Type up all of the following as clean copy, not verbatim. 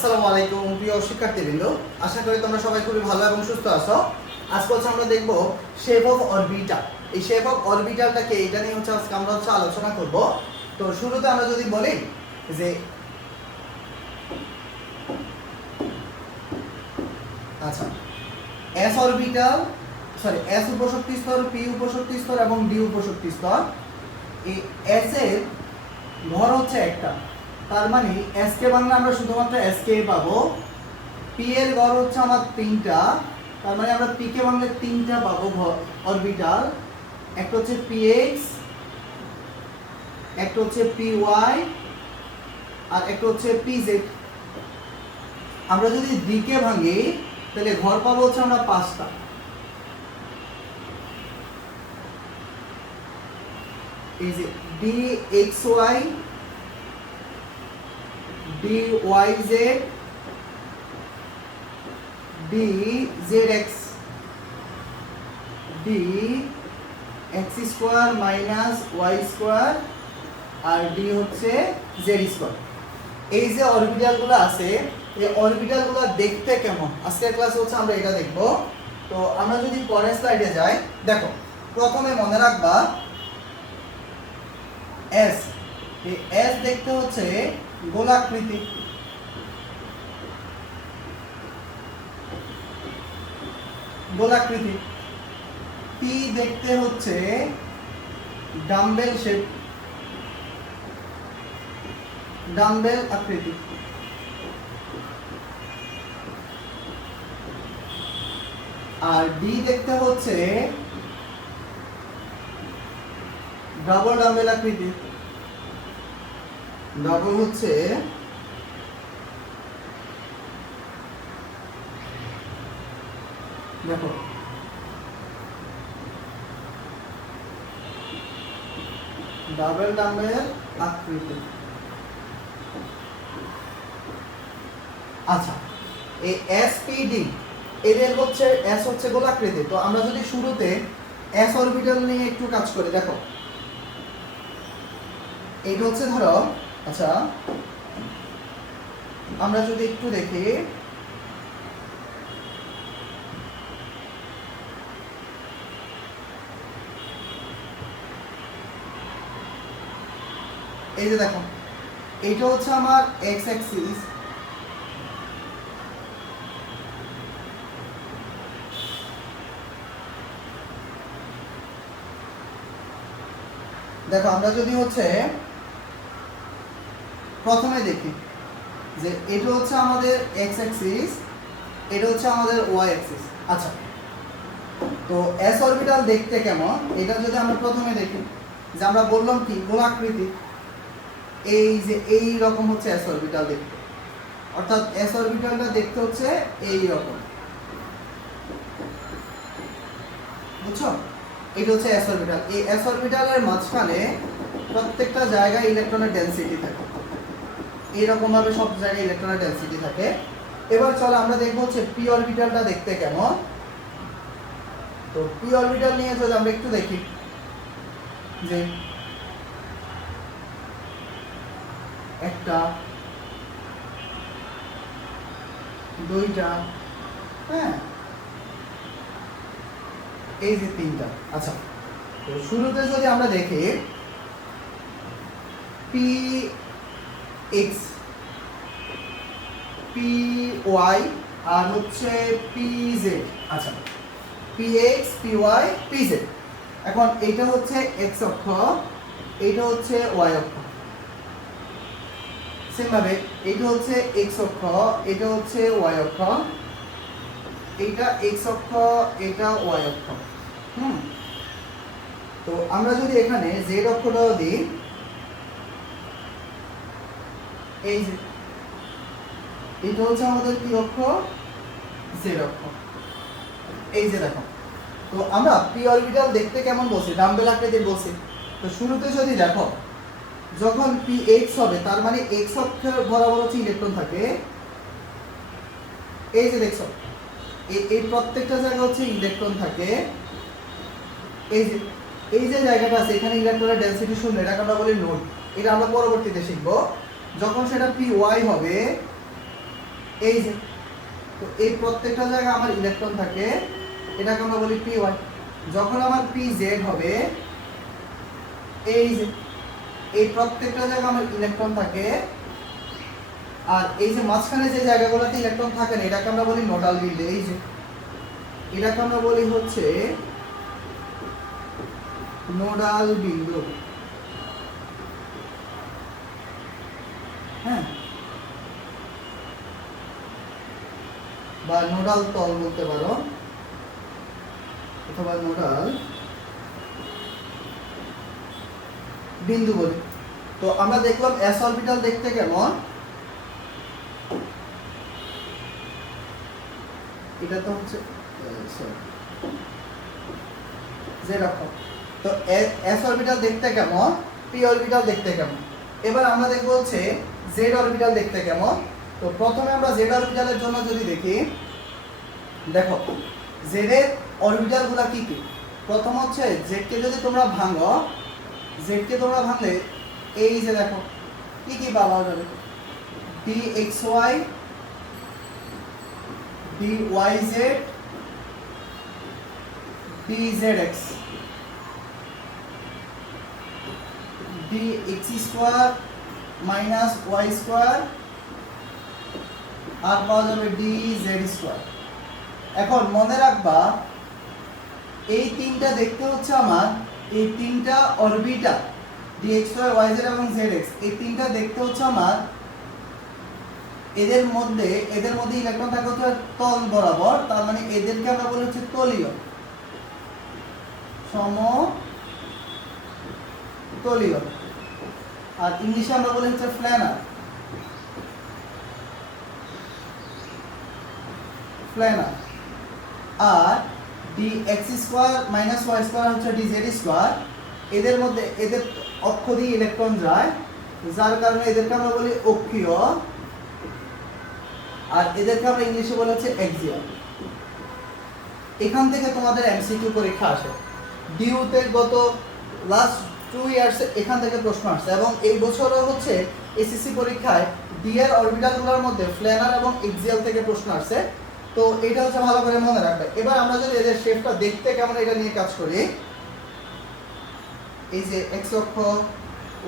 আসসালামু আলাইকুম প্রিয় শিক্ষার্থীবৃন্দ, আশা করি তোমরা সবাই খুবই ভালো এবং সুস্থ আছো। আজকে আমরা দেখব শেপ অফ অরবিটাল। এই শেপ অফ অরবিটালটাকে এটা নিয়ে আজকে আমরা আলোচনা করব। তো শুরুতে আমরা যদি বলি যে আচ্ছা এস অরবিটাল এস উপশক্তি স্তর, পি উপশক্তি স্তর এবং ডি উপশক্তি স্তর। এই এস এর ভর হচ্ছে একটা, তার মানে এস কে বাংলা আমরা শুধুমাত্র এস কে পাবো। পি এর গড় হচ্ছে আমার তিনটা, তার মানে আমরা পি কে বাংলা তিনটা পাবো অরবিটাল। একটা হচ্ছে পি এক্স, একটা হচ্ছে পি ওয়াই আর একটা হচ্ছে পি জেড। আমরা যদি ডি কে ভাঙি তাহলে ঘর পাবো হচ্ছে আমরা পাঁচটা। এই যে D X Y, D Y Z, D Z X, D X square minus Y square আর ডি হচ্ছে জেড স্কোয়ার। এই যে অরবিটালগুলো আছে, এই অরবিটালগুলো দেখতে কেমন আজকের ক্লাসে হচ্ছে আমরা এটা দেখব। তো আমরা যদি পরের স্লাইডে যাই, দেখো প্রথমে মনে রাখবা এস, এই এস দেখতে হচ্ছে গোলাকৃতি। গোলাকৃতি। পি দেখতে হচ্ছে ডাম্বেল শেপ, ডাম্বেল আকৃতি। আর ডি দেখতে হচ্ছে ডাবল ডাম্বেল আকৃতি। ডাবল হচ্ছে দেখো ডাবল ডাম্বেল আকৃতি। আচ্ছা, এই এসপিডি এদের হচ্ছে এস হচ্ছে গোলাকৃতি। তো আমরা যদি শুরুতে এস অরবিটাল নিয়ে একটু কাজ করি, দেখো এইটা হচ্ছে ধরো, আচ্ছা আমরা যদি একটু দেখি, এই যে দেখো এইটা হচ্ছে আমার এক্স অ্যাক্সিস, দেখো আমরা যদি হচ্ছে প্রথমে দেখি যে এটা হচ্ছে আমাদের এক্স অ্যাক্সিস, এটা হচ্ছে আমাদের ওয়াই অ্যাক্সিস। আচ্ছা, তো এস অরবিটাল দেখতে কেমন এটা যদি আমরা প্রথমে দেখি, যে আমরা বললাম কি গোলাকৃতি, এই যে এই রকম হচ্ছে এস অরবিটাল দেখতে, অর্থাৎ এস অরবিটালটা দেখতে হচ্ছে এই রকম, বুঝছো? এটা হচ্ছে এস অরবিটাল। এই এস অরবিটালের মাঝখানে প্রত্যেকটা জায়গায় ইলেকট্রনের ডেনসিটি থাকে, এইরকম ভাবে সব জায়গায় ইলেকট্রনের ডেনসিটি থাকে। এবার চলো আমরা দেখবো হচ্ছে পি অরবিটালটা দেখতে কেমন। তো পি অরবিটাল নিয়ে যদি আমরা একটু দেখি, যে একটা, দুইটা, হ্যাঁ এই যে তিনটা। আচ্ছা, তো শুরুতে যদি আমরা দেখি পি এক্স, পি ওয়াই আর হচ্ছে পি জেড। আচ্ছা, P X, P Y, P Z. এখন এইটা হচ্ছে এক্স অক্ষ, এইটা হচ্ছে ওয়াই অক্ষ। সেম ভাবে এইটা হচ্ছে এক্স অক্ষ, এটা হচ্ছে ওয়াই অক্ষ, এইটা এক্স অক্ষ, এটা ওয়াই অক্ষ। তো আমরা যদি এখানে জেড অক্ষটাও দিই, এই যে এটা হচ্ছে আমাদের কি অক্ষ? জেড অক্ষ। এই যে দেখো, তো আমরা পি অরবিটাল দেখতে কেমন বলছি? ডাম্বেল আকৃতির বলছি। তো শুরুতে যদি দেখো, যখন পি এক্স হবে তার মানে এক্স অক্ষের বরাবর হচ্ছে ইলেকট্রন থাকে, এই যে দেখছো এই প্রত্যেকটা জায়গা হচ্ছে ইলেকট্রন থাকে। এই যে জায়গাটা আছে এখানে ইলেকট্রনের ডেনসিটি শূন্য, এটাকে আমরা বলি নোড। এটা আমরা পরবর্তীতে শিখবো। যখন সেটা পি ওয়াই হবে এই যে, তো এই প্রত্যেকটা জায়গায় আমার ইলেকট্রন থাকে, এটাকে আমরা বলি পি ওয়াই। যখন আমার পি জেড হবে, এই যে এই প্রত্যেকটা জায়গায় আমার ইলেকট্রন থাকে, আর এই যে মাঝখানে যে জায়গাগুলোতে ইলেকট্রন থাকে না, এটাকে আমরা বলি নোডাল বিন্দু। এই যে এটাকে আমরা বলি হচ্ছে নোডাল বিন্দু। হ্যাঁ, বা নোডাল তল বলতে পারো, অথবা নোডাল বিন্দু বলি। তো আমরা দেখলাম এস অরবিটাল দেখতে কেমন। এটা তো হচ্ছে জেড অক্ষ। তো এস অরবিটাল দেখতে কেমন, পি অরবিটাল দেখতে কেমন। এবার আমরা দেখবো হচ্ছে জেড অরবিটাল দেখতে কেমন। তো প্রথমে আমরা জেড অরবিটালের জন্য যদি দেখি, দেখো জেড এর অরবিটাল গুলা কি কি। প্রথম হচ্ছে জেড কে যদি তোমরা ভাঙো, জেড কে তোমরা ভাঙলে এই যে দেখো কি কি পাওয়া যাবে, D X Y, D Y Z, D Z X, D X square minus Y square, আর পাওয়া যাবে ডি জেড স্কোয়ার। এখন মনে রাখবা এই তিনটা দেখতে হচ্ছে আমার, এই তিনটা অরবিটাল dx y yz এবং zx, এই তিনটা দেখতে হচ্ছে আমার এদের মধ্যে ইলেকট্রন থাকে হচ্ছে তল বরাবর, তার মানে এদেরকে আমরা বলি হচ্ছে তলীয়, সমতলীয়, আর ইংলিশে আমরা বলি হচ্ছে প্ল্যানার। আর dx square minus y square হচ্ছে dz স্কয়ার, এদের মধ্যে এদের অক্ষ দিয়ে ইলেকট্রন যায়, যার কারণে এদেরকে আমরা বলি অক্ষীয়, আর এদেরকে আমরা ইংলিশে বলা হচ্ছে এক্সিয়াল। এখান থেকে তোমাদের এমসিকিউ পরীক্ষা আসে, ডিইউতে গত লাস্ট 2 ইয়ার্সে এখান থেকে প্রশ্ন আসছে, এবং এই বছরও হচ্ছে এসএসসি পরীক্ষায় ডি এর অরবিটালগুলোর মধ্যে প্ল্যানার এবং এক্সিয়াল থেকে প্রশ্ন আসছে। তো এটা হচ্ছে ভালো করে মনে রাখবে। এবার আমরা যদি এদের শেপটা দেখতে কেমন এটা নিয়ে কাজ করি, এই যে এক্স অক্ষ,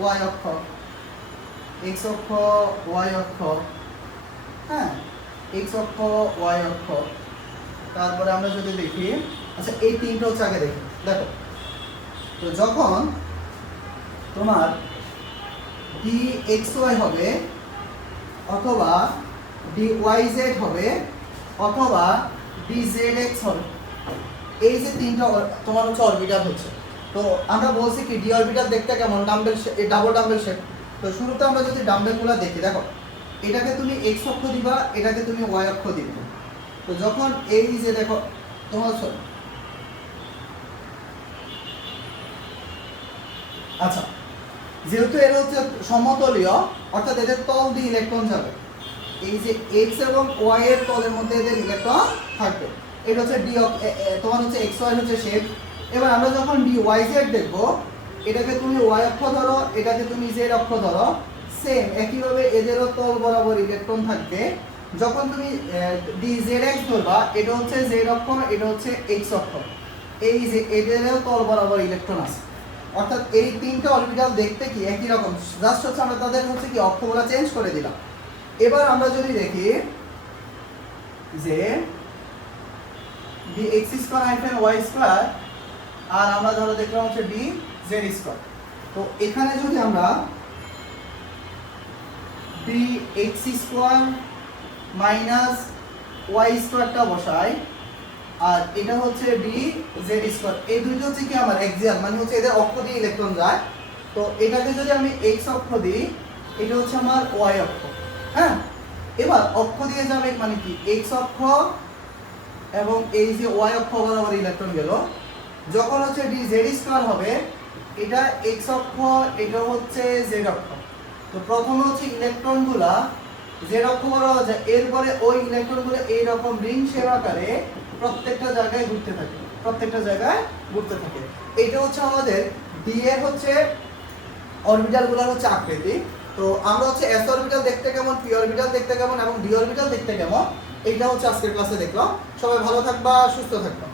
ওয়াই অক্ষ, এক্স অক্ষ, ওয়াই অক্ষ, হ্যাঁ এক্স অক্ষ, ওয়াই অক্ষ। তারপরে আমরা যদি দেখি, আচ্ছা এই তিনটা হচ্ছে আগে দেখি। দেখো, তো যখন তোমার ডি এক্স ওয়াই হবে, অথবা ডি ওয়াই জেড হবে, অথবা ডি জেড এক্স হবে, এই যে তিনটা তোমার হচ্ছে অরবিটাল হচ্ছে। তো আমরা বলছি কি ডি অরবিটাল দেখতে কেমন, ডাম্বেল, ডাবল ডাম্বেল শেপ। তো শুরুতে আমরা যদি ডাম্বেলগুলো দেখি, দেখো এটাকে তুমি এক্স অক্ষ দিবা, এটাকে তুমি ওয়াই অক্ষ দিবে। তো যখন এই যে দেখো তোমার, আচ্ছা যেহেতু এর হচ্ছে সমতলীয়, অর্থাৎ এদের তল দিয়ে ইলেকট্রন যাবে, এই যে এক্স এবং ওয়াই এর তলের মধ্যে এদের ইলেকট্রন থাকবে। এটা হচ্ছে ডি, তোমার হচ্ছে এক্স ওয়াই হচ্ছে শেপ। এবার আমরা যখন ডি ওয়াই জেড দেখবো, এটাকে তুমি ওয়াই অক্ষ ধরো, এটাকে তুমি জেড অক্ষ ধরো, সেম একইভাবে এদেরও তল বরাবর ইলেকট্রন থাকবে। যখন তুমি ডি জেড এক্স ধরবা, এটা হচ্ছে জেড অক্ষ, এটা হচ্ছে এক্স অক্ষ, এই যে এদেরও তল বরাবর ইলেকট্রন আছে। অর্থাৎ এই তিনটা অরবিটাল দেখতে কি একই রকম, জাস্ট হচ্ছে আমরা তাদের হচ্ছে কি অক্ষগুলো চেঞ্জ করে দিলাম। এবার আমরা যদি দেখি যে D X square hyphen Y square, আর আমরা ধরো দেখলাম হচ্ছে ডি জেড স্কয়ার। তো এখানে যদি আমরা D X square minus Y স্কয়ারটা বসাই, আর এটা হচ্ছে ডি জেড স্কয়ার, এই দুটো হচ্ছে কি আমার এক্সিয়াল, মানে হচ্ছে এদের অক্ষ দিয়ে ইলেকট্রন যায়। তো এটাকে যদি আমি এক্স অক্ষ দিই, এটা হচ্ছে আমার ওয়াই অক্ষ। হ্যাঁ, এবার অক্ষ দিয়ে যাবে মানে কি এক্স অক্ষ, এবং এই যে ওয়াই অক্ষ বরাবর ইলেকট্রন গেল। যখন হচ্ছে ডি জেড স্কয়ার হবে, এটা এক্স অক্ষ, এটা হচ্ছে জেড অক্ষ। তো প্রথমে হচ্ছে ইলেকট্রনগুলা জেড অক্ষ বরাবর যায়, এরপরে ওই ইলেকট্রনগুলো এইরকম রিং শেপ আকারে প্রত্যেকটা জায়গায় ঘুরতে থাকে, এটা হচ্ছে আমাদের ডি এর হচ্ছে অরবিটালগুলোর হচ্ছে আকৃতি। তো আমরা হচ্ছে s অরবিটাল দেখতে কেমন, p অরবিটাল দেখতে কেমন এবং d অরবিটাল দেখতে কেমন, এইটা হচ্ছে আজকের ক্লাসে দেখলাম। সবাই ভালো থাকবা, সুস্থ থাকবা।